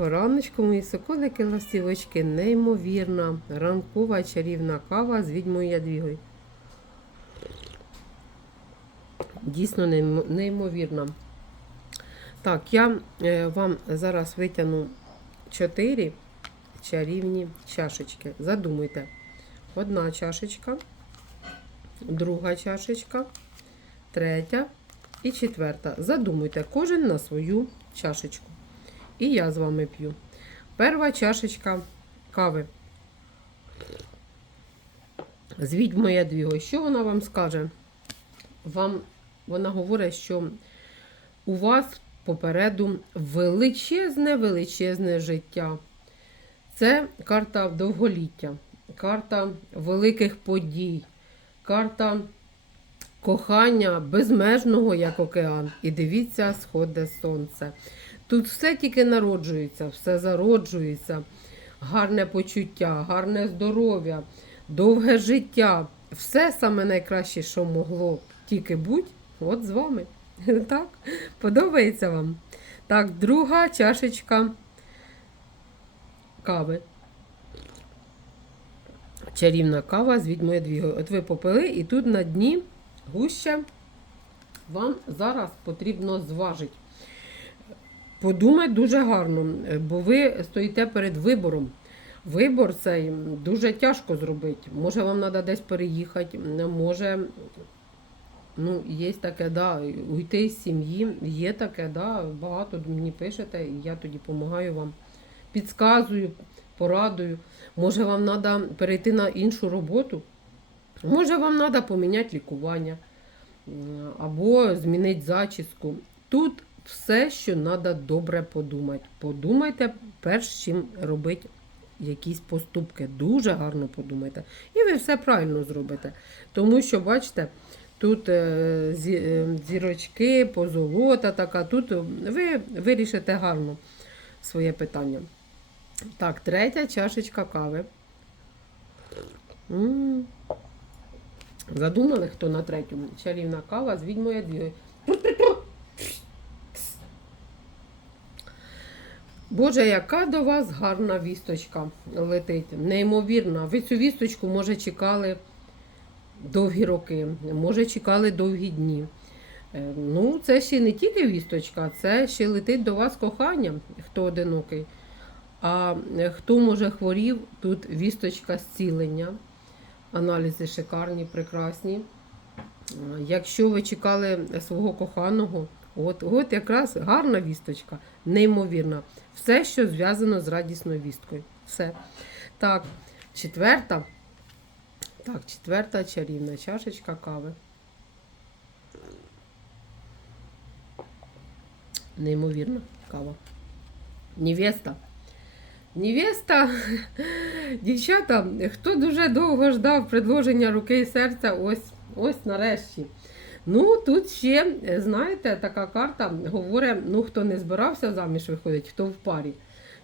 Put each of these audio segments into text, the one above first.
Раночку, мої соколики ластівочки, неймовірна ранкова чарівна кава з відьмою Ядвігою. Дійсно неймовірна. Так, я е, вам зараз витягну 4 чарівні чашечки. Задумуйте. Одна чашечка, друга чашечка, третя і четверта. Задумуйте, кожен на свою чашечку. І я з вами п'ю. Перша чашечка кави. З відьмою Ядвігою. Що вона вам скаже? Вам вона говорить, що у вас попереду величезне, величезне життя. Це карта довголіття, карта великих подій, карта кохання безмежного, як океан. І дивіться, сходить сонце. Тут все тільки народжується, все зароджується. Гарне почуття, гарне здоров'я, довге життя. Все саме найкраще, що могло тільки бути, от з вами. Так? Подобається вам? Так, друга чашечка кави. Чарівна кава з відьмою двігою. От ви попили, і тут на дні гуща вам зараз потрібно зважити. Подумай дуже гарно, бо ви стоїте перед вибором. Вибор цей дуже тяжко зробити. Може, вам треба десь переїхати, може, ну, є таке, да, уйти з сім'ї, є таке, да, багато мені пишете, і я тоді допомагаю вам, підказую, порадую. Може, вам треба перейти на іншу роботу, може, вам треба поміняти лікування або змінити зачіску. Тут все, що треба добре подумати. Подумайте, перш чим робити якісь поступки. Дуже гарно подумайте. І ви все правильно зробите. Тому що, бачите, тут е, е, зірочки, позолота така, тут ви вирішите гарно своє питання. Так, третя чашечка кави. М. Задумали, хто на третьому? Чарівна кава з відьмою Ядвігою. Боже, яка до вас гарна вісточка летить. Неймовірна. Ви цю вісточку, може, чекали довгі роки, може, чекали довгі дні. Е, Ну, це ще не тільки вісточка, це ще летить до вас кохання, хто одинокий. А е, хто може хворів, тут вісточка зцілення. Аналізи шикарні, прекрасні. Е, Якщо ви чекали свого коханого, от, от якраз гарна вісточка, неймовірна. Все, що зв'язано з радісною вісткою. Все. Так, четверта. Так, четверта чарівна чашечка кави. Неймовірна кава. Невеста. Невеста, дівчата, хто дуже довго ждав предложення руки і серця, ось, ось нарешті. Ну, тут ще, знаєте, така карта говорить, ну, хто не збирався заміж виходить, хто в парі.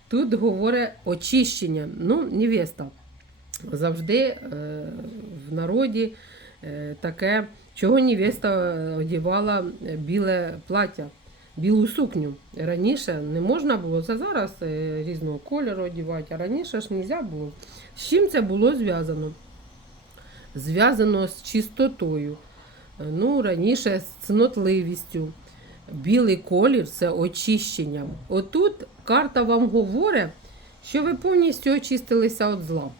Тут говорить очищення. Ну, невеста. Завжди е, в народі е, таке, чого невеста одягала біле плаття, білу сукню. Раніше не можна було, це зараз е, різного кольору одягати, а раніше ж не можна було. З чим це було зв'язано? Зв'язано з чистотою. Е, Ну, раніше з цнотливістю. Білий колір це очищення. Отут карта вам говорить, що ви повністю очистилися від зла.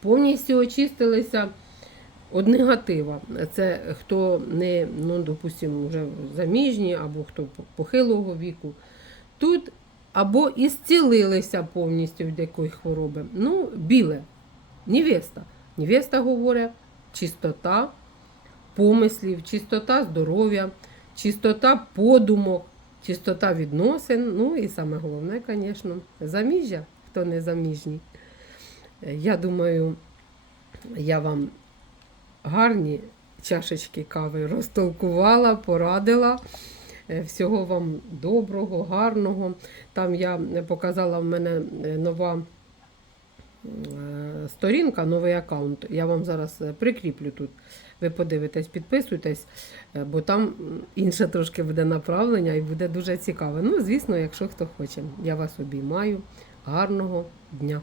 Повністю очистилися від негатива. Це хто не, ну, допустимо, вже заміжні, або хто похилого віку. Тут або ісцілилися повністю від якої хвороби. Ну, біле. Невеста. Невеста говорить, чистота помислів, чистота здоров'я, чистота подумок, чистота відносин. Ну і саме головне, звісно, заміжжя, хто не заміжній. Е, Я думаю, я вам гарні чашечки кави розтолкувала, порадила. Е, Всього вам доброго, гарного. Там я показала в мене е, нова е, сторінка, новий аккаунт. Я вам зараз прикріплю тут. Ви подивитесь, підписуйтесь, бо там інше трошки буде направлення і буде дуже цікаво. Ну, звісно, якщо хто хоче. Я вас обіймаю. Гарного дня!